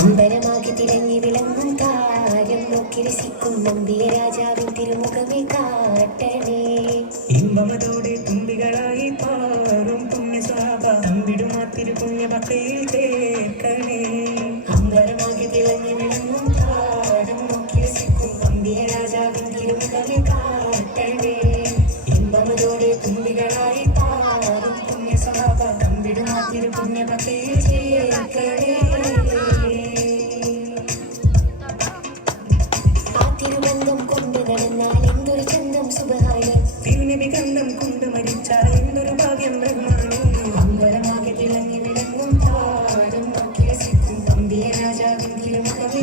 അമ്പരമാകി തിളങ്ങി വിളങ്ങും താരം നോക്കി രസിക്കും നമ്പിയ രാജാവിൻ തിരുമുഖമേ കാട്ടണേ. ഇമ്പമതോടെ തുമ്പികളായി പാറും പുണ്യസ്വാഭ തമ്പിടുമാ തിരുപുണ്യമക്കയിൽ ചേർക്കണേ. അമ്പരമാകി തിളങ്ങി വിളങ്ങും താരം നോക്കി രസിക്കും നമ്പിയ രാജാവിൻ തിരുമുഖമേ കാട്ടണേ. ഇമ്പമതോടെ തുമ്പികളായി പാറും പുണ്യസ്വാഭ തമ്പിടുമാ തിരുപുണ്യമക്കയിൽ ചേർക്കണേ. തിരുനബിഗന്ധം കൊണ്ട് മരിച്ചാൽ എന്തൊരു ഭാഗ്യം ബ്രഹ്മാനും. അമ്പലമാകെ തിളങ്ങി വിളങ്ങും താരം നോക്കി രസിക്കും നമ്പിയ രാജാവിൻ തിരുമുഖമേ